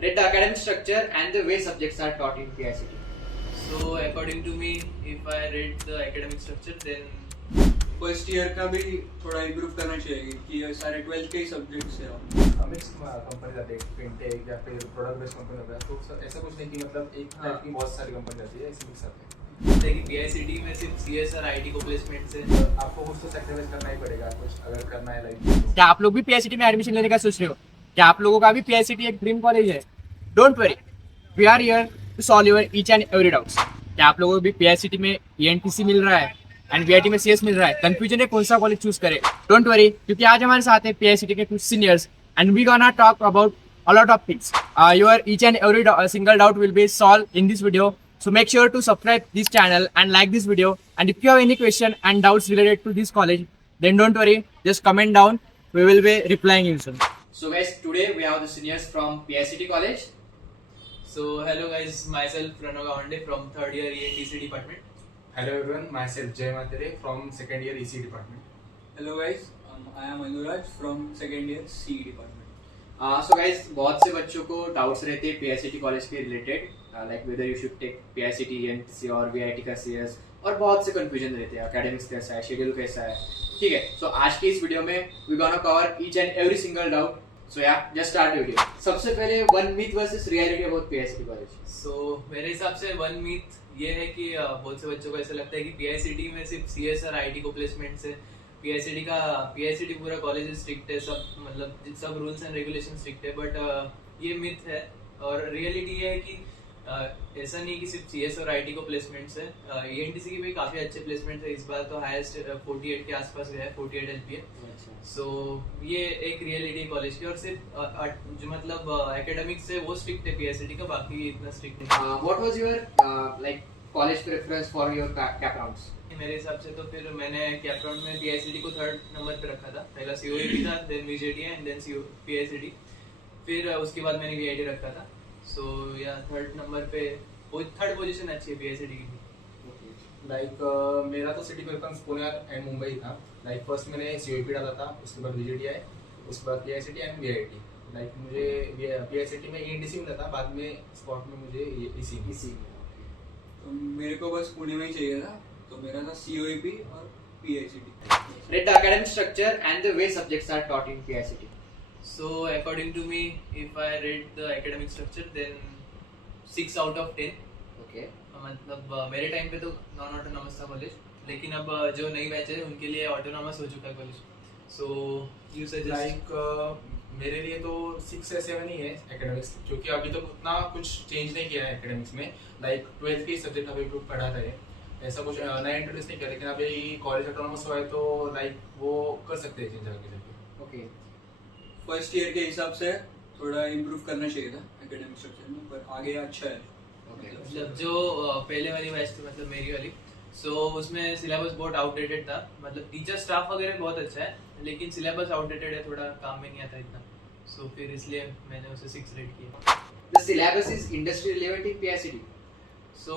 Rate the academic structure and the way subjects are taught in PICT. So according to me, if I rate the academic structure, then first year का भी थोड़ा improve करना चाहिए कि ये सारे 12 के ही सब्जेक्ट्स है। मिक्स कंपनी जाती है, फिनटेक या फिर प्रोडक्ट बेस्ड कंपनी होता है, तो ऐसा कुछ नहीं कि मतलब एक हाँ। टाइप की बहुत सारी कंपनी जाती है, ऐसे मिक्स आते हैं। जैसे कि PICT में सिर्फ CS और IT को प्लेसमेंट से आपको कुछ तो सैक्रिफाइस करना ही पड़ेगा, कुछ अगर करना है लाइफ। क्या आप लोग भी पीआईसीटी में एडमिशन लेने का सोच रहे हो? क्या आप लोगों का भी पीआईसीटी एक ड्रीम कॉलेज है? Don't worry, we are here to solve your each and every doubts. क्या आप लोगों को भी पीआईसीटी में ENTC मिल रहा है एंड VIT में CS मिल रहा है? कंफ्यूजन है कौन सा कॉलेज चूज करे? डोंट वरी, क्योंकि आज हमारे साथ है पीआईसीटी के कुछ seniors and we gonna talk about a lot of things. Your each and every single doubt will be solved in this video. So make sure to subscribe this channel and like this video. And if you have any question and doubts related to this college, then don't worry, just comment down. We will be replying you soon. So guys, today we have the seniors from PICT college. So hello guys, myself Pranav Gawande from third year ENTC department. Hello everyone, myself Jay Matere from second year EC department. Hello guys, I am Anuraj from second year CE department. So guys, बहुत से बच्चों को doubts रहते हैं PICT college के related, like whether you should take PICT ENTC और VIT का CS, और बहुत से कंफ्यूजन रहते हैं, एकेडमिक्स कैसा है, शेड्यूल कैसा है। ठीक है, सो आज की इस वीडियो में we gonna cover each and every single doubt. So yeah just start video. सबसे पहले one myth versus reality about PICT college. So मेरे हिसाब से वन मिथ ये है कि बहुत से बच्चों को ऐसा लगता है कि PICT में सिर्फ CS और IT को प्लेसमेंट से PICT पूरा कॉलेज स्ट्रिक्ट है, सब मतलब सब रूल्स एंड रेगुलेशन स्ट्रिक्ट है, बट ये मिथ है। और रियलिटी ये है कि ऐसा नहीं कि सिर्फ CS और IT को प्लेसमेंट्स है, ENTC की भी काफ़ी अच्छे प्लेसमेंट है। इस बार तो हाईएस्ट 48 के आसपास गया है, 48 LPA। सो ये एक रियलिटी कॉलेज की, और सिर्फ जो मतलब एकेडमिक्स से वो स्ट्रिक्ट है PICT का, बाकी इतना स्ट्रिक्ट नहीं। What was your like college preference for your cap rounds? मेरे हिसाब से तो फिर मैंने कैप राउंड में PICT को थर्ड नंबर पे रखा था। पहला COEP था, then VJT and then PICT, फिर उसके बाद मैंने VIT रखा था। सो या थर्ड नंबर पे थर्ड पोजीशन अच्छी है PICT की। लाइक मेरा तो city preference Pune and Mumbai था। लाइक फर्स्ट मैंने COEP डाला था, उसके बाद VJT आए, उसके बाद PICT एंड VIT। लाइक मुझे PICT में ENTC मिला था, बाद में स्पॉट में मुझे EC। तो मेरे को बस पुणे में ही चाहिए था, तो मेरा था COEP और PICT। Rate the academic structure and the way subjects are taught in PICT. So according to me, if I rate the academic structure, then 6 out of 10। Okay. मतलब मेरे टाइम पे तो नॉन ऑटोनॉमस था college, लेकिन अब जो नई batch है उनके लिए ऑटोनॉमस हो चुका है college. So you suggest? Like मेरे लिए तो 6 या 7 ही है एकेडमिक्स, क्योंकि अभी तक उतना कुछ चेंज नहीं किया है एकेडमिक्स में। लाइक 12 के सब्जेक्ट अभी लोग पढ़ा रहे हैं, ऐसा कुछ नया इंट्रोड्यूस नहीं किया, लेकिन अभी कॉलेज ऑटोनॉमस हुआ है तो लाइक वो कर सकते हैं चेंज आगे जाके। Okay. फर्स्ट ईयर के हिसाब से थोड़ा इम्प्रूव करना चाहिए था एकेडमिक स्ट्रक्चर में, पर आगे अच्छा है। Okay. मतलब जो पहले वाली बैच थी, मतलब मेरी वाली, सो उसमें सिलेबस बहुत आउटडेटेड था। मतलब टीचर स्टाफ वगैरह बहुत अच्छा है, लेकिन सिलेबस आउटडेटेड है, थोड़ा काम में नहीं आता इतना। सो फिर इसलिए मैंने उसे 6 रेट किया। The syllabus is industry relevant in PICT. सो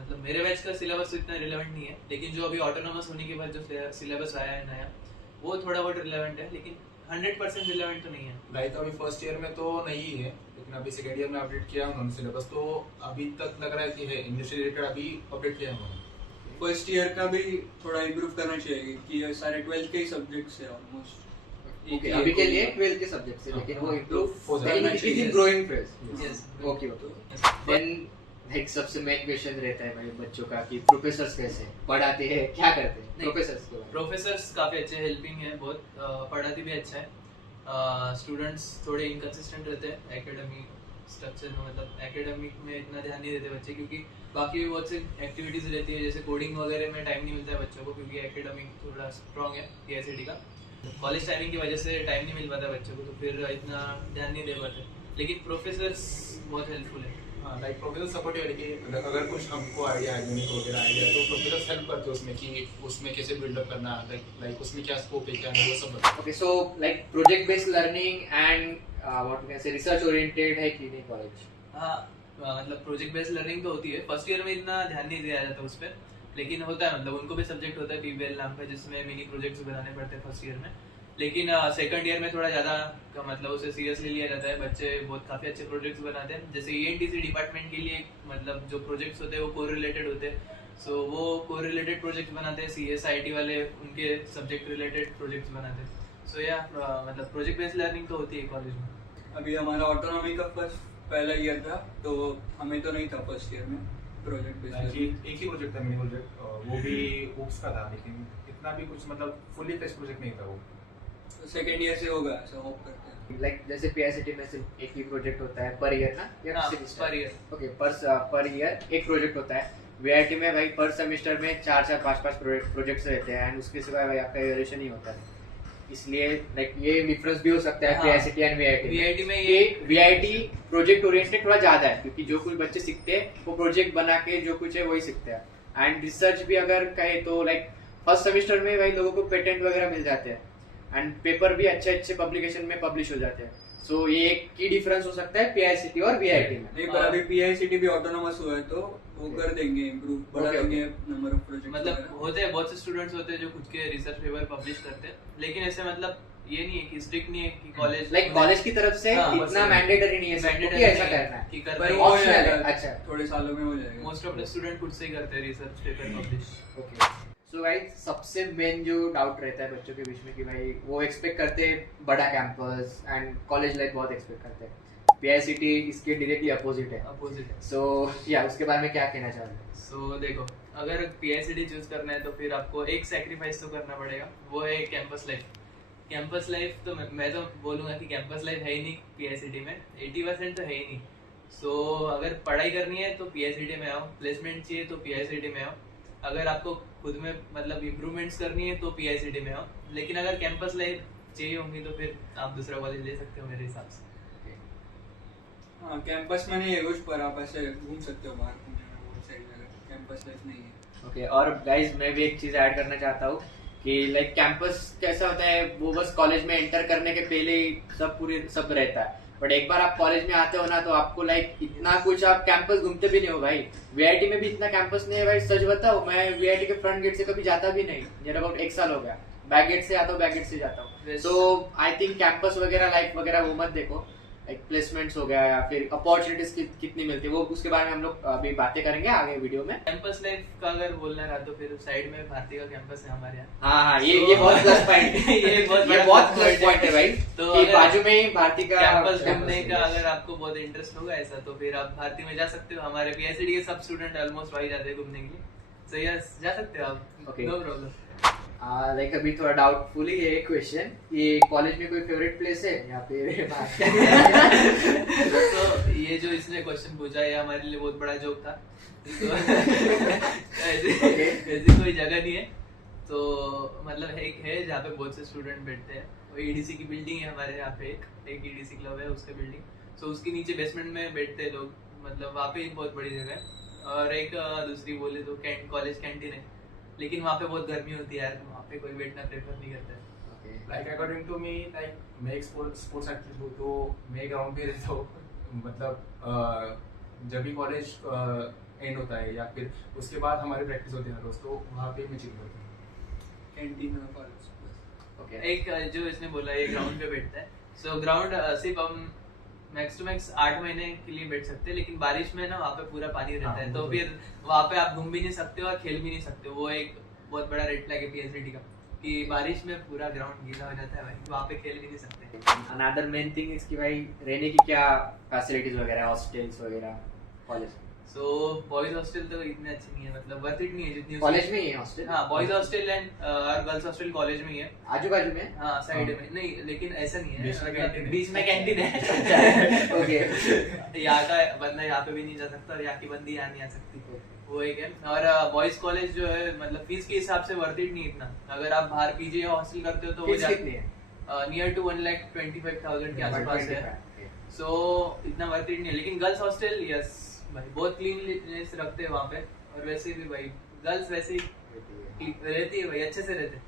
मतलब मेरे बैच का सिलेबस तो इतना रिलेवेंट नहीं है, लेकिन जो अभी ऑटोनॉमस होने के बाद जो सिलेबस आया है नया, वो थोड़ा बहुत रिलेवेंट है, लेकिन 100% रिलेवेंट तो नहीं है। लाइक अभी फर्स्ट ईयर में तो नहीं है, लेकिन अभी सेकेंड ईयर में अपडेट किया उन्होंने सिलेबस, तो अभी तक लग रहा है कि है इंडस्ट्री रिलेटेड अभी अपडेट किया उन्होंने। फर्स्ट ईयर का भी थोड़ा इम्प्रूव करना चाहिए कि ये सारे 12 के ही सब्जेक्ट्स है ऑलमोस्ट। Okay. अभी के लिए 12 के सब्जेक्ट्स है, लेकिन वो improve हो जाएगा। it is in growing phase. Yes. Okay. Then like सबसे मेन क्वेश्चन रहता है भाई बच्चों का कि प्रोफेसर्स कैसे हैं, पढ़ाते हैं, क्या करते हैं नहीं। प्रोफेसर्स को? प्रोफेसर्स काफ़ी अच्छे, हेल्पिंग है बहुत, पढ़ाते भी अच्छा है। स्टूडेंट्स थोड़े इनकंसिस्टेंट रहते हैं एकेडमिक स्ट्रक्चर में, मतलब एकेडमिक में इतना ध्यान नहीं देते बच्चे, क्योंकि बाकी भी बहुत सी एक्टिविटीज़ रहती है, जैसे कोडिंग वगैरह में टाइम नहीं मिलता है बच्चों को, क्योंकि एकेडमिक थोड़ा स्ट्रॉन्ग है PICT का। कॉलेज टाइमिंग की वजह से टाइम नहीं मिल पाता बच्चों को, तो फिर इतना ध्यान नहीं दे पाते। लेकिन प्रोफेसर्स बहुत हेल्पफुल है। हाँ, लाइक प्रोफेसर सपोर्टिव है कि अगर कुछ हमको आइडिया है, यूनिक वगैरह आइडिया, तो प्रोफेसर हेल्प करते हैं उसमें कि उसमें कैसे बिल्डअप करना, लाइक उसमें क्या स्कोप है, क्या नहीं, वो सब बताते Okay, so like project based learning and what we can say research oriented है कि नहीं कॉलेज? हाँ, मतलब प्रोजेक्ट बेस्ड लर्निंग तो होती है। फर्स्ट ईयर में इतना ध्यान नहीं दिया जाता उस पर, लेकिन होता है, मतलब उनको भी सब्जेक्ट होता है PBL नाम का, जिसमें मिनी प्रोजेक्ट्स बनाने पड़ते हैं फर्स्ट ईयर में। लेकिन सेकंड ईयर में थोड़ा ज़्यादा मतलब उसे सीरियसली लिया जाता है। बच्चे बहुत काफ़ी अच्छे प्रोजेक्ट्स बनाते हैं। जैसे ENTC डिपार्टमेंट के लिए मतलब जो प्रोजेक्ट्स होते हैं वो कोरिलेटेड होते हैं, सो वो कोरिलेटेड प्रोजेक्ट्स बनाते हैं। CS IT वाले उनके सब्जेक्ट रिलेटेड प्रोजेक्ट्स बनाते हैं। सो या मतलब प्रोजेक्ट बेस्ड लर्निंग तो होती है कॉलेज में। अभी हमारा ऑटोनॉमी का पहला ईयर था, तो हमें तो नहीं था फर्स्ट ईयर में प्रोजेक्ट बेस्ड। एक ही प्रोजेक्ट था, मिनी प्रोजेक्ट, वो भी ओप्स का था, लेकिन इतना भी कुछ मतलब फुल्ली टेस्ट प्रोजेक्ट नहीं था वो। सेकेंड ईयर से होगा ऐसा होप करते हैं। लाइक जैसे PICT में सिर्फ एक ही प्रोजेक्ट होता है पर ईयर ना, या हाँ, semester? Per year. Okay, per year एक प्रोजेक्ट होता है। VIT में भाई पर सेमेस्टर में 4-4 5-5 प्रोजेक्ट्स रहते हैं, एंड उसके सिवाय भाई आपका इवैल्यूएशन ही होता है। इसलिए लाइक ये डिफरेंस भी हो सकता है हाँ, PICT एंड VIT VIT में ये VIT प्रोजेक्ट ओरिएंटेड थोड़ा ज्यादा है, क्योंकि जो कुछ बच्चे सीखते हैं वो प्रोजेक्ट बना के जो कुछ है वही सीखते हैं। एंड रिसर्च भी अगर कहे तो लाइक फर्स्ट सेमेस्टर में भाई लोगों को पेटेंट वगैरह मिल जाते हैं, एंड पेपर भी अच्छे अच्छे पब्लिकेशन में पब्लिश हो जाते हैं। सो ये एक की डिफरेंस हो सकता है PICT और VIT में। नहीं, पर अभी PICT भी ऑटोनोमस हुआ है, तो वो कर देंगे इम्प्रूव, बढ़ा Okay, देंगे नंबर ऑफ प्रोजेक्ट। मतलब होते हैं बहुत से स्टूडेंट्स होते हैं जो खुद के रिसर्च पेपर पब्लिश करते हैं, लेकिन ऐसे मतलब ये नहीं है कि स्ट्रिक्ट नहीं है कि कॉलेज लाइक कॉलेज की तरफ से हाँ, इतना बस मैंडेटरी नहीं है सबको mandatory कि ऐसा नहीं है करना है कि पर करना वो हो optional है, जाएगा, अच्छा। थोड़े सालों में हो जाएगा। मोस्ट ऑफ द स्टूडेंट खुद से ही करते हैं research paper publish. Okay. So guys, सबसे मेन जो डाउट रहता है बच्चों के बीच में कि भाई वो एक्सपेक्ट करते हैं बड़ा कैंपस एंड कॉलेज लाइफ बहुत एक्सपेक्ट करते हैं। PICT इसके डायरेक्टली अपोजिट है। अपोजिट है। सो या उसके बारे में क्या कहना चाहोगे? सो देखो, अगर PICT चूज करना है तो फिर आपको एक सैक्रिफाइस तो करना पड़ेगा, वो है कैंपस लाइफ। कैंपस लाइफ तो मैं तो बोलूँगा कि कैंपस लाइफ है ही नहीं PICT में, 80% तो है ही नहीं। सो अगर पढ़ाई करनी है तो PICT में आओ, प्लेसमेंट चाहिए तो PICT में आओ, अगर आपको खुद में मतलब इम्प्रूवमेंट्स करनी है तो PICT में आओ, लेकिन अगर कैंपस लाइफ चाहिए होंगी तो फिर आप दूसरा कॉलेज ले सकते हो मेरे हिसाब से। हाँ, कैंपस में नहीं है कुछ, पर आप ऐसे घूम सकते हो बाहर घूमने में, वो साइड में कैंपस लाइफ नहीं है। ओके, और गाइस मैं भी एक चीज ऐड करना चाहता हूँ कि लाइक कैंपस कैसा होता है, वो बस कॉलेज में एंटर करने के पहले ही सब रहता है, बट एक बार आप कॉलेज में आते हो ना तो आपको लाइक इतना कुछ, आप कैंपस घूमते भी नहीं हो भाई। VIT में भी इतना कैंपस नहीं है भाई, सच बताओ मैं VIT के फ्रंट गेट से कभी जाता भी नहीं, नियर अबाउट 1 साल हो गया। बैक गेट से आता हूँ, बैक गेट से जाता हूँ। Yes. तो आई थिंक कैंपस वगैरह लाइफ वगैरह वो मत देखो, लाइक प्लेसमेंट्स हो गया या फिर अपॉर्चुनिटीज कितनी मिलती है, वो उसके बारे में हम लोग अभी बातें करेंगे आगे वीडियो में। कैंपस लाइफ का अगर बोलना रहा तो फिर साइड में भारती का कैंपस है हमारे यहाँ। हाँ हाँ, ये बहुत प्लस पॉइंट है। ये बहुत ये बहुत प्लस पॉइंट है भाई, तो कि अगर बाजू में ही भारती का कैंपस campus घूमने है। का अगर आपको बहुत इंटरेस्ट होगा ऐसा तो फिर आप भारती में जा सकते हो। हमारे PICT के सब स्टूडेंट ऑलमोस्ट वही जाते हैं घूमने के लिए, सो यस जा सकते हो आप, Okay. No problem. लाइक अभी थोड़ा डाउटफुल ही है एक क्वेश्चन, ये कॉलेज में कोई फेवरेट प्लेस है या फिर तो ये जो इसने क्वेश्चन पूछा ये हमारे लिए बहुत बड़ा जोक था। तो ऐसी कोई जगह नहीं है, तो मतलब एक है जहाँ पे बहुत से स्टूडेंट बैठते हैं, वो EDC की बिल्डिंग है हमारे यहाँ पे, एक EDC क्लब है उसका बिल्डिंग, सो उसके नीचे बेसमेंट में बैठते हैं लोग, मतलब वहाँ पे एक बहुत बड़ी जगह है। और एक दूसरी बोले तो कॉलेज कैंटीन है, लेकिन वहाँ पे बहुत गर्मी होती है यार, वहाँ पे कोई बैठना प्रेफर नहीं करता है। Like according to me, like मैं एक स्पोर्ट्स एक्टिविस्ट हूँ, तो मैं ग्राउंड पे रहता हूँ। मतलब जब भी कॉलेज एंड होता है या फिर उसके बाद हमारी प्रैक्टिस होती है रोज, तो वहाँ पे मैं चिल करता हूँ। कैंटीन में कॉलेज। ओके। एक जो इसने बोला ये ग्राउंड पे बैठता है, सो ग्राउंड सिर्फ हम मैक्स टू मैक्स 8 महीने के लिए बैठ सकते हैं, लेकिन बारिश में ना वहाँ पे पूरा पानी रहता है, तो फिर वहाँ पे आप घूम भी नहीं सकते और खेल भी नहीं सकते। वो एक बहुत बड़ा रेड फ्लैग है PICT का, कि बारिश में पूरा ग्राउंड गीला हो जाता है भाई, वहाँ पे खेल भी नहीं सकते। अनदर मेन थिंग इज कि भाई रहने की क्या फैसिलिटीज वगैरह, हॉस्टल्स वगैरह कॉलेज में? सो बॉयज हॉस्टल तो इतने अच्छे नहीं है, मतलब वर्थ इट नहीं है जितनी कॉलेज में ही है हॉस्टल? हाँ, boys hostel and girls hostel college में ही है, आजू बाजू में? हाँ साइड में नहीं, लेकिन ऐसा नहीं है, बीच में मतलब कैंटीन है। बीच में कैंटीन है। ओके। यहाँ का बंदा यहाँ पे भी नहीं जा सकता और यहाँ की बंदी यहाँ नहीं आ सकती, वो एक है। और बॉयज कॉलेज जो है मतलब फीस के हिसाब से वर्थ इट नहीं इतना। अगर आप बाहर PG या हॉस्टल करते हो तो वो फीस कितनी है? नियर टू 1,25,000 के आसपास है, 125, सो इतना वर्थ इट नहीं है। लेकिन गर्ल्स हॉस्टल यस भाई, बहुत क्लीनलीनेस रखते हैं वहाँ पे, और वैसे भी भाई गर्ल्स वैसे ही रहती है भाई, अच्छे से रहते हैं।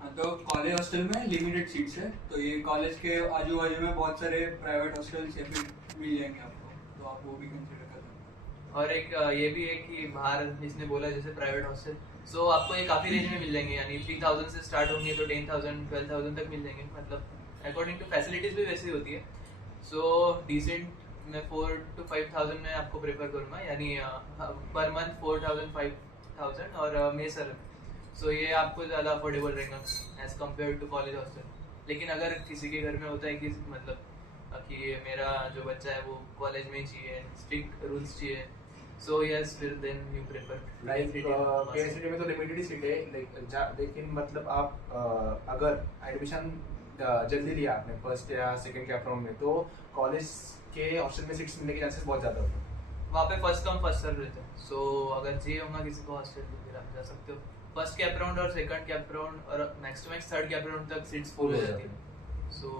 हाँ, तो कॉलेज हॉस्टल में लिमिटेड सीट्स है, तो ये कॉलेज के आजू बाजू में बहुत सारे प्राइवेट हॉस्टल्स या फिर मिल जाएंगे आपको, तो आप वो भी कंसिडर कर सकते और एक ये भी है कि बाहर इसने बोला जैसे प्राइवेट हॉस्टल, सो आपको ये काफ़ी रेंज में मिल जाएंगे, यानी 3000 से स्टार्ट होंगे तो 10,000 12,000 तक मिल जाएंगे, मतलब अकॉर्डिंग टू फैसिलिटीज़ भी वैसी होती है। सो डिसेंट मैं 4 to 5,000 में आपको प्रेफर करूँगा, यानी पर मंथ 4,000 5,000 और मेस अलग, सो ये आपको ज़्यादा अफोर्डेबल रहेगा as compare to college hostel. लेकिन अगर किसी के घर में होता है कि मतलब कि मेरा जो बच्चा है वो कॉलेज में ही चाहिए, स्ट्रिक्ट रूल्स चाहिए, सो यस फिर देन यू प्रेफर लाइक पीएससीटी में तो लिमिटेड ही सीट है, लेकिन मतलब आप अगर एडमिशन जल्दी लिया आपने फर्स्ट या सेकंड कैप राउंड में, तो कॉलेज के हॉस्टल में सीट्स मिलने के चांसेस बहुत ज़्यादा होते हैं। वहाँ पे फर्स्ट कम फर्स्ट सर्व रहते हैं, सो अगर चाहिए होगा किसी को हॉस्टल तो फिर आप जा सकते हो। फर्स्ट कैप राउंड और सेकंड कैप राउंड और max to max third cap round तक सीट्स फुल हो जाती है, सो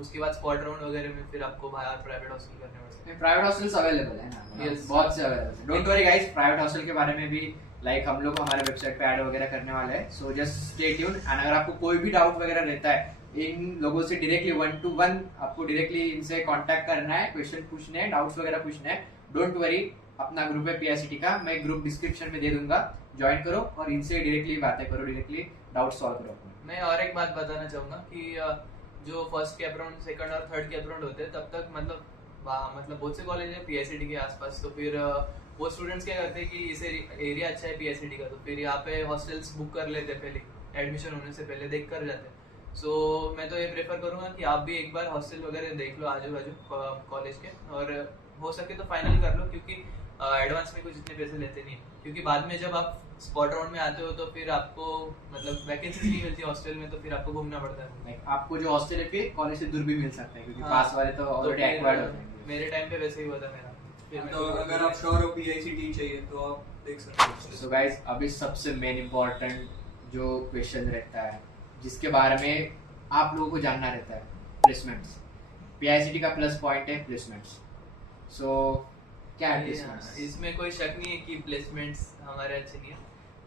उसके बाद स्पॉट राउंड वगैरह में फिर आपको बाहर प्राइवेट हॉस्टल करने पड़ते हैं। प्राइवेट हॉस्टल्स अवेलेबल है ना, Yes. बहुत से अवेलेबल है। Don't worry guys, private hostel के बारे में भी लाइक हम लोग हमारे वेबसाइट पे ऐड वगैरह करने वाले हैं, so just stay tune. And अगर आपको कोई भी डाउट वगैरह रहता है इन लोगों से डायरेक्टली 1-to-1 आपको डायरेक्टली इनसे कांटेक्ट करना है, क्वेश्चन पूछने हैं, डाउट्स वगैरह पूछने हैं, डोंट वरी, अपना ग्रुप है पीआईसीटी का, मैं ग्रुप डिस्क्रिप्शन में दे दूंगा, ज्वाइन करो और इनसे डायरेक्टली बातें करो, डायरेक्टली डाउट सॉल्व करो। मैं और एक बात बताना चाहूँगा कि जो फर्स्ट कैप राउंड सेकंड और थर्ड कैप राउंड होते हैं तब तक मतलब बहुत से कॉलेज है पीआईसीटी के आसपास, तो फिर वो स्टूडेंट्स क्या करते हैं कि इस एरिया अच्छा है पीआईसीटी का, तो फिर यहाँ पे हॉस्टल्स बुक कर लेते हैं पहले, एडमिशन होने से पहले देख कर जाते हैं। सो मैं तो ये प्रेफर करूँगा कि आप भी एक बार हॉस्टल वगैरह देख लो आजू बाजू कॉलेज के, और हो सके तो फाइनल कर लो, क्योंकि एडवांस में कुछ इतने पैसे लेते नहीं, क्योंकि बाद में जब आप स्पॉट राउंड में आते हो तो फिर आपको मतलब वैकेंसीज नहीं मिलती हॉस्टल में, तो फिर आपको घूमना पड़ता है। लाइक आपको जो हॉस्टल है फिर कॉलेज से दूर भी मिल सकता है, क्योंकि हाँ, पास वाले तो ऑलरेडी फिर, एक्वायर्ड होते हैं। मेरे टाइम पे वैसे ही हुआ था मेरा। फिर तो अगर आप श्योर हो पीआईसीटी चाहिए तो आप देख सकते हो। सो गाइस, अभी सबसे मेन इम्पोर्टेंट जो क्वेश्चन रहता है जिसके बारे में आप लोगों को जानना रहता है, प्लेसमेंट्स। पीआईसीटी का प्लस पॉइंट है प्लेसमेंट्स। सो क्या है प्लेसमेंट्स? इसमें कोई शक नहीं है कि प्लेसमेंट्स हमारे अच्छे नहीं है,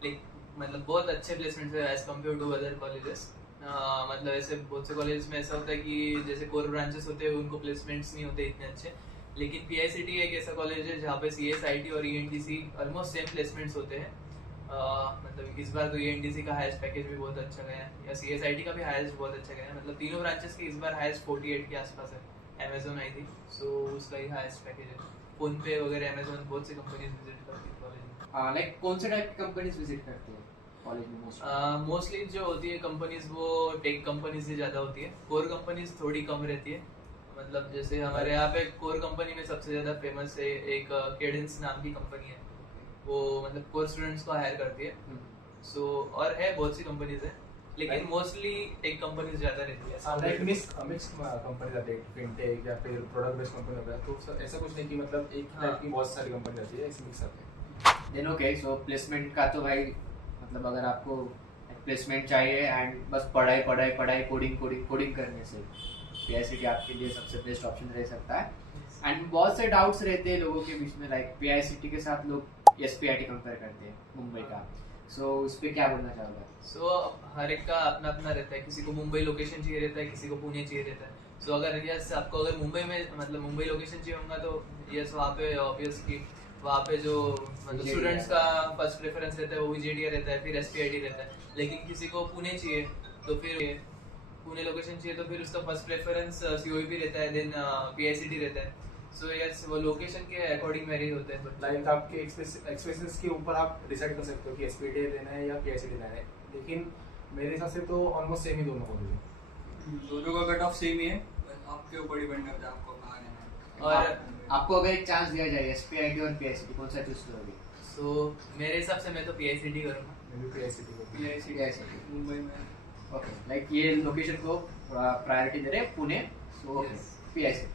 लेकिन मतलब बहुत अच्छे प्लेसमेंट्स है as compare to other colleges. मतलब ऐसे बहुत से कॉलेज में ऐसा होता है कि जैसे कोर ब्रांचेस होते हैं उनको प्लेसमेंट्स नहीं होते इतने अच्छे, लेकिन पीआईसीटी एक ऐसा कॉलेज है जहाँ पे सीएसआईटी और ईएनटीसी ऑलमोस्ट सेम प्लेसमेंट्स होते हैं। मतलब इस बार तो ईएनटीसी का हाईएस्ट पैकेज भी बहुत अच्छा गया है, या सीएसआईटी का भी हाईएस्ट बहुत अच्छा गया है, मतलब तीनों ब्रांचेस की इस बार हाईएस्ट 48 के आसपास है। अमेजोन आई थी, सो उसका ही हाईएस्ट पैकेज है। फोन पे वगैरह अमेजोन बहुत सी कंपनीज विजिट करती है कॉलेज में। लाइक कौन से टाइप की कंपनीज विजिट करते हैं कॉलेज में? मोस्टली जो होती है कंपनीज वो टेक कंपनीज से ज़्यादा होती है, कोर कंपनीज थोड़ी कम रहती है। मतलब जैसे हमारे यहाँ पे कोर कंपनी में सबसे ज़्यादा फेमस है एक केडेंस नाम की कंपनी है, वो मतलब कोर स्टूडेंट्स को हायर करती है। सो और है बहुत सी कंपनीज है, लेकिन मोस्टली टेक कंपनीज ज़्यादा रहती है। लाइक मिक्स कंपनी रहती है, फिनटेक या फिर प्रोडक्ट बेस्ड कंपनी होता है, तो ऐसा कुछ नहीं कि मतलब एक टाइप की बहुत सारी कंपनी रहती है, इसमें मिक्स आते हैं। देन ओके, सो प्लेसमेंट का तो भाई मतलब अगर आपको प्लेसमेंट चाहिए एंड बस पढ़ाई कोडिंग करने से पीआईसीटी आपके लिए सबसे बेस्ट ऑप्शन रह सकता है। एंड बहुत से डाउट्स रहते हैं लोगों के बीच में, लाइक पीआईसीटी के साथ लोग एसपीआईटी कंपेयर करते हैं मुंबई का, सो उस पर क्या बोलना चाहोगे? सो हर एक का अपना अपना रहता है, किसी को मुंबई लोकेशन चाहिए रहता है, किसी को पुणे चाहिए रहता है। सो अगर यस आपको अगर मुंबई में मतलब मुंबई लोकेशन चाहिए होगा तो यस वहाँ पे ऑब्वियसली वहाँ पे जो मतलब स्टूडेंट्स का फर्स्ट प्रेफरेंस रहता है वो जेडीए रहता है, फिर एसपीआईटी रहता है। लेकिन किसी को पुणे चाहिए तो फिर पुणे लोकेशन चाहिए तो फिर उसका फर्स्ट प्रेफरेंस सीओईपी रहता है, देन पीआईसीटी रहता है। सो यस वो लोकेशन के अकॉर्डिंग वेरी होते हैं। लाइक आपके एक्सपेंसेस के ऊपर आप डिसाइड कर सकते हो कि एसपीटी लेना है या पीआईसीटी लेना है, लेकिन मेरे हिसाब से तो ऑलमोस्ट सेम ही दोनों कॉलेज हैं। दोनों का कट ऑफ सेम ही है, आपके ऊपर डिपेंड करता है आपको कहाँ लेना है। और आपको अगर एक चांस दिया जाए एसपीआईटी और पीआईसीटी, कौन सा चूज करोगे? सो मेरे हिसाब से मैं तो पीआईसीटी करूँगा। मैं भी पीआईसीटी को पीआईसीटी मुंबई में। ओके, लाइक ये लोकेशन को प्रायोरिटी दे रहे हैं पुणे, सो Yes. पीआईसीटी।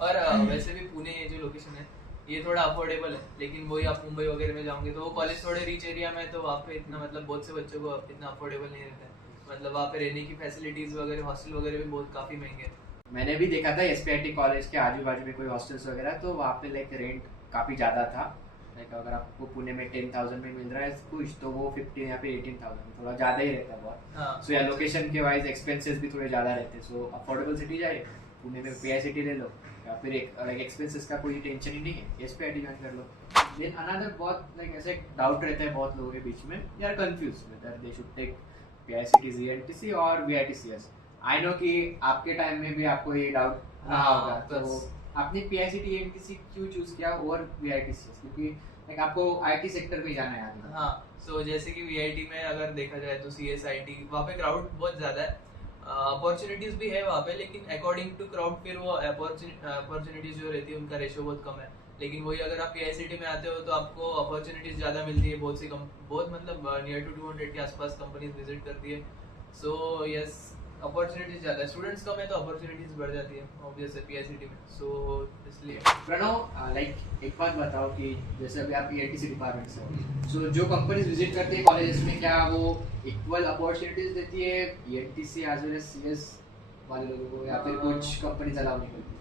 और वैसे भी पुणे जो लोकेशन है ये थोड़ा अफोर्डेबल है, लेकिन वही आप मुंबई वगैरह में जाओगे तो वो कॉलेज थोड़े रिच एरिया में है, तो वहाँ पे इतना मतलब बहुत से बच्चों को इतना अफोर्डेबल नहीं रहता है। मतलब वहाँ पे रहने की फैसिलिटीज वगैरह हॉस्टल वगैरह भी बहुत काफ़ी महंगे हैं। मैंने भी देखा था एसपीआईटी कॉलेज के आजू बाजू में कोई हॉस्टल्स वगैरह, तो वहाँ पे लाइक रेंट काफ़ी ज़्यादा था। लाइक अगर आपको पुणे में 10,000 में मिल रहा है कुछ, तो वो 15 या फिर 18,000 थोड़ा ज़्यादा ही रहता है बहुत। हाँ सो या लोकेशन के वाइज एक्सपेंसेस भी थोड़े ज़्यादा रहते हैं, सो अफोर्डेबल सिटी जाए, पुणे में पीआईसीटी ले लो या फिर एक लाइक एक्सपेंसेस का कोई टेंशन ही नहीं है, एस पे आई टी ज्वाइन कर लो। देन अनदर बहुत लाइक ऐसे डाउट रहता है बहुत लोगों के बीच में, यार confuse whether they should take PICT GNTC और वीआईटीसीएस। आई नो कि आपके टाइम में भी आपको ये डाउट रहा होगा, तो आपने पीआईसीटी जीएनटीसी क्यों चूज किया और वीआईटीसीएस? क्योंकि लाइक आपको आईटी सेक्टर में जाना है आगे। हाँ, सो जैसे कि वीआईटी में अगर देखा जाए तो सीएसआईटी वहाँ पे क्राउड बहुत ज़्यादा है, अपॉर्चुनिटीज भी है वहाँ पे, लेकिन अकॉर्डिंग टू क्राउड फिर वो अपॉर्चुनिटीज जो रहती है उनका रेशियो बहुत कम है। लेकिन वही अगर आप पीआईसीटी में आते हो तो आपको अपॉर्चुनिटीज ज़्यादा मिलती है, बहुत मतलब नियर टू 200 के आसपास कंपनीज विजिट करती है। सो यस, अपॉर्चुनिटीज ज़्यादा है, स्टूडेंट्स कम है तो अपॉर्चुनिटीज बढ़ जाती है ऑब्वियस है पीआईसीटी में। सो इसलिए प्रणव लाइक एक बात बताओ कि जैसे अभी आप ईएनटीसी डिपार्टमेंट से हो, सो जो कंपनीज विजिट करती है कॉलेजेस में, क्या वो इक्वल अपॉर्चुनिटीज देती है ENTC as well as CS वाले लोगों को, या फिर कुछ कंपनीज अलाउ नहीं करती?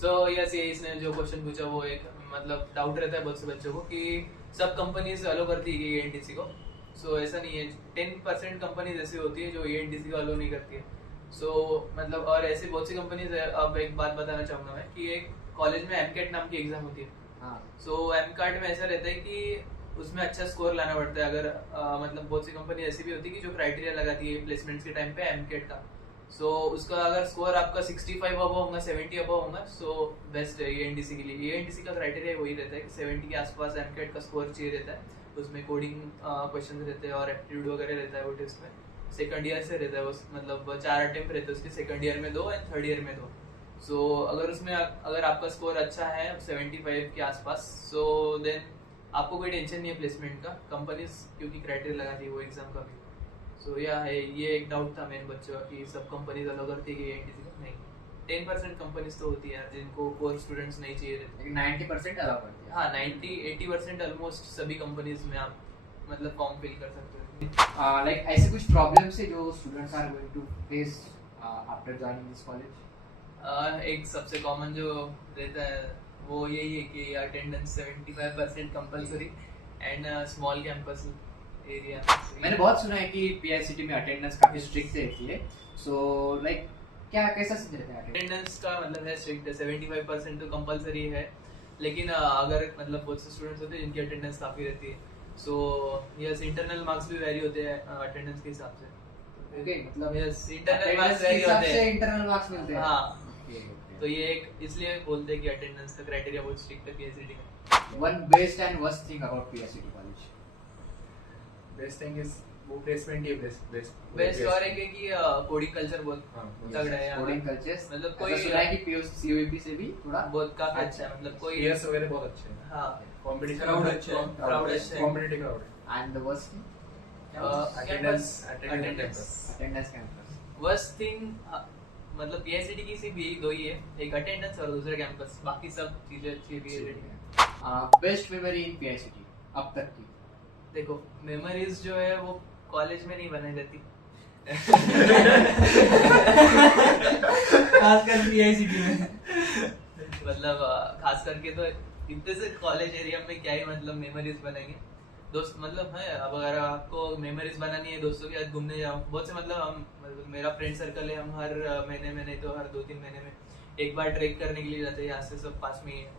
सो यस, ये इसने जो क्वेश्चन पूछा वो एक मतलब डाउट रहता है बहुत से बच्चों को कि सब कंपनीज अलो करती है ईएनटीसी को। सो ऐसा नहीं है, 10% कंपनीज ऐसी होती है जो ईएनटीसी को अलो नहीं करती है। सो मतलब और ऐसी बहुत सी कंपनीज है। अब एक बात बताना चाहूँगा मैं कि एक कॉलेज में एमकेट नाम की एग्जाम होती है। हाँ, सो एमकेट में ऐसा रहता है कि उसमें अच्छा स्कोर लाना पड़ता है। अगर मतलब बहुत सी कंपनी ऐसी भी होती है कि जो क्राइटेरिया लगाती है प्लेसमेंट्स के टाइम पे एमकेट का। सो उसका अगर स्कोर आपका 65 अबव होगा, 70 अबव होगा, सो बेस्ट है ईएनटीसी के लिए। ईएनटीसी का क्राइटेरिया वही रहता है कि 70 के आसपास एमकेट का स्कोर चाहिए रहता है। उसमें कोडिंग क्वेश्चन रहते हैं और एप्टीट्यूड वगैरह रहता है वो टेस्ट में। सेकंड ईयर से रहता है वो, मतलब 4 अटेम्प्ट रहते हैं उसके, सेकंड ईयर में 2 एंड थर्ड ईयर में 2। सो अगर उसमें अगर आपका स्कोर अच्छा है 75 के आसपास, सो देन आपको कोई टेंशन नहीं है प्लेसमेंट का, कंपनीज क्योंकि क्राइटेरिया लगाती है वो एग्जाम का भी। सो यह है, ये एक डाउट था मेन बच्चों का कि सब कंपनीज अलग करती है ईएनटीसी का। नहीं, 10% कंपनीज तो होती है जिनको कोर स्टूडेंट्स नहीं चाहिए रहते। लेकिन 90% अलाउ करती है। हाँ, 90-80% ऑलमोस्ट सभी कंपनीज में आप मतलब फॉर्म फिल कर सकते हो। लाइक ऐसे कुछ प्रॉब्लम्स है जो students are going to face after joining this college? एक सबसे कॉमन जो रहता है वो यही है कि attendance 75% compulsory and small campus area. मैंने बहुत सुना है कि पीआईसीटी में अटेंडेंस काफी स्ट्रिक्ट रहती है, सो लाइक क्या कैसा सीन रहता है अटेंडेंस का मतलब है स्ट्रिक्ट है, 75% तो कंपलसरी है। लेकिन अगर मतलब बहुत से स्टूडेंट्स होते हैं जिनकी अटेंडेंस काफ़ी रहती है, सो यस इंटरनल मार्क्स भी वेरी होते हैं अटेंडेंस के हिसाब से। ओके, मतलब यस इंटरनल मार्क्स के वेरी हिसाब होते से हैं। इंटरनल मार्क्स मिलते हैं। हाँ, Okay, okay. तो ये एक इसलिए बोलते हैं कि अटेंडेंस का क्राइटेरिया बहुत स्ट्रिक्ट है पीएचडी में। One best and worst thing about PSCT college? Best thing is वो प्लेसमेंट ही बेस्ट और एक है कि कोडिंग कल्चर बहुत तगड़ा है यहाँ Coding पे। cultures. मतलब कोई कोई सुना है कि COEP से भी थोड़ा बहुत काफी अच्छा है, मतलब कोई पीएस वगैरह बहुत अच्छे हैं, हाँ कंपटीशन Crowd अच्छे हैं, crowd अच्छे हैं। कॉम्पिटिटिव क्राउड है। and the worst thing? Attendance Attendance campus. Worst thing मतलब पीएचडी की सिर्फ यही दो ही है, एक अटेंडेंस और दूसरा कैंपस, बाकी सब चीजें अच्छी है। Best memory in PSCT अब तक की? देखो मेमोरीज जो है वो कॉलेज में नहीं बनाई जाती खासकर पीआईसीटी में। मतलब खास करके तो इतने से कॉलेज एरिया में क्या ही मतलब मेमोरीज बनाएंगे दोस्त। मतलब है, अब अगर आपको मेमोरीज बनानी है दोस्तों के साथ घूमने जाओ, बहुत से मतलब हम मेरा फ्रेंड सर्कल है, हम हर महीने में नहीं तो हर 2-3 महीने में एक बार ट्रेक करने के लिए जाते हैं, यहाँ से सब पास में ही है।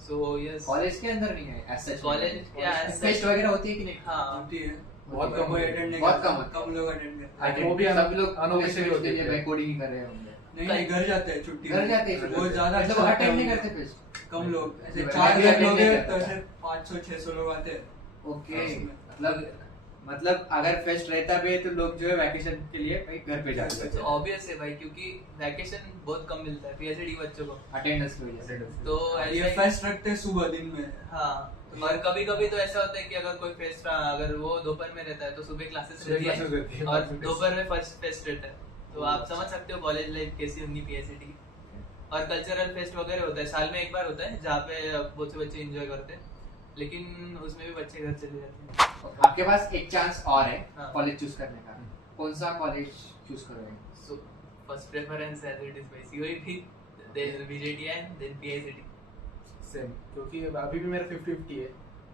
सो यस कॉलेज के अंदर नहीं है as such? कॉलेज क्या है फेस्ट वगैरह होती है कि नहीं? हाँ होती है, बहुत कम कम कोई अटेंड नहीं बहुत करता, कम कम लोग अटेंड करते I हैं। think वो भी सब लोग unofficially होती है। मैं कोडिंग ही कर रहे होंगे। नहीं नहीं, घर जाते हैं छुट्टी घर में। जाते हैं बहुत ज्यादा मतलब अच्छा अटेंड नहीं लगता है करते फेस्ट? कम लोग, ऐसे मैं 4 भी लोग attend हैं नहीं तो करता। ऐसे 500-600 लोग आते हैं। ओके, उसमें। मतलब अगर फेस्ट रहता भी है तो लोग जो है वैकेशन के लिए भाई घर पे जाते तो हैं ऑब्वियस है भाई, क्योंकि वैकेशन बहुत कम मिलता है पीएचडी बच्चों को, अटेंडेंस की वजह से। तो ये ऐसा फेस्ट रखते हैं सुबह दिन में। हाँ। और कभी कभी तो ऐसा होता है कि अगर कोई फेस्ट अगर वो दोपहर में रहता है तो सुबह क्लासेस रहती है और दोपहर में फर्स्ट फेस्ट रहता है, तो आप समझ सकते हो कॉलेज लाइफ कैसी होगी पीएचडी की। और कल्चरल फेस्ट वगैरह होता है, साल में एक बार होता है जहाँ पे बहुत से बच्चे एंजॉय करते हैं, लेकिन उसमें भी बच्चे घर चले जाते हैं। आपके पास एक चांस और है हाँ। कॉलेज चूज करने का, कौन सा कॉलेज चूज करोगे? So first preference as it is by COEP, then VJTI and then PICT. Same, क्योंकि अभी भी मेरा 50-50 है,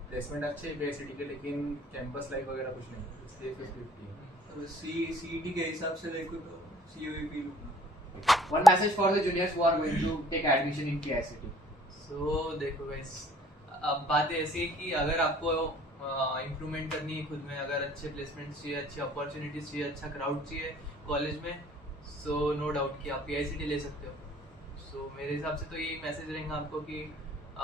प्लेसमेंट अच्छे है पीएचडी के, लेकिन कैंपस लाइफ वगैरह कुछ नहीं, इसलिए 50-50 है। तो सीईटी के हिसाब से देखो तो COEP लूंगा। One message for the juniors who are going to take admission in PICT. सो देखो गाइस, अब बात ऐसी है कि अगर आपको इम्प्रूवमेंट करनी है खुद में, अगर अच्छे प्लेसमेंट्स चाहिए, अच्छी अपॉर्चुनिटीज चाहिए, अच्छा क्राउड चाहिए कॉलेज में, सो नो डाउट कि आप PICT ले सकते हो. सो मेरे हिसाब से तो यही मैसेज रहेगा आपको कि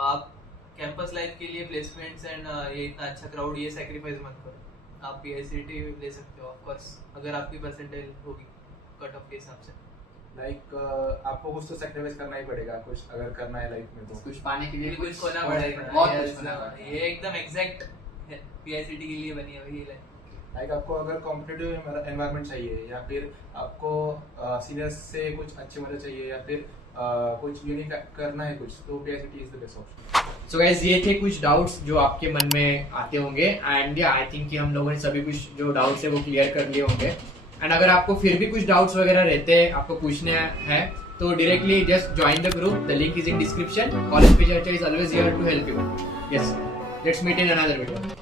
आप कैंपस लाइफ के लिए प्लेसमेंट्स एंड ये इतना अच्छा क्राउड ये सेक्रीफाइस मत करो. आप PICT ले सकते हो ऑफ कोर्स, अगर आपकी परसेंटेज होगी कट ऑफ के हिसाब से. लाइक आपको कुछ तो सेक्रीफाइस करना ही पड़ेगा, कुछ अगर करना है लाइफ में तो. कुछ पाने के लिए कुछ खोना पड़ेगा. बहुत Yes, कुछ खोना पड़ेगा. ये एकदम एग्जैक्ट PICT के लिए बनी है ये लाइन. लाइक आपको अगर कॉम्पिटिटिव एनवायरनमेंट चाहिए या फिर आपको सीनियर्स से कुछ अच्छे मदद चाहिए या फिर कुछ यूनिक करना है कुछ, तो PICT is the best option. So guys, ये थे कुछ डाउट्स जो आपके मन में आते होंगे एंड आई थिंक कि हम लोगों ने सभी कुछ जो डाउट्स है वो क्लियर कर लिए होंगे. एंड अगर आपको फिर भी कुछ डाउट्स वगैरह रहते हैं, आपको पूछने हैं, तो directly just join the group. The link is in description. College पे चर्चा is always here to help you. Yes, let's meet in another video.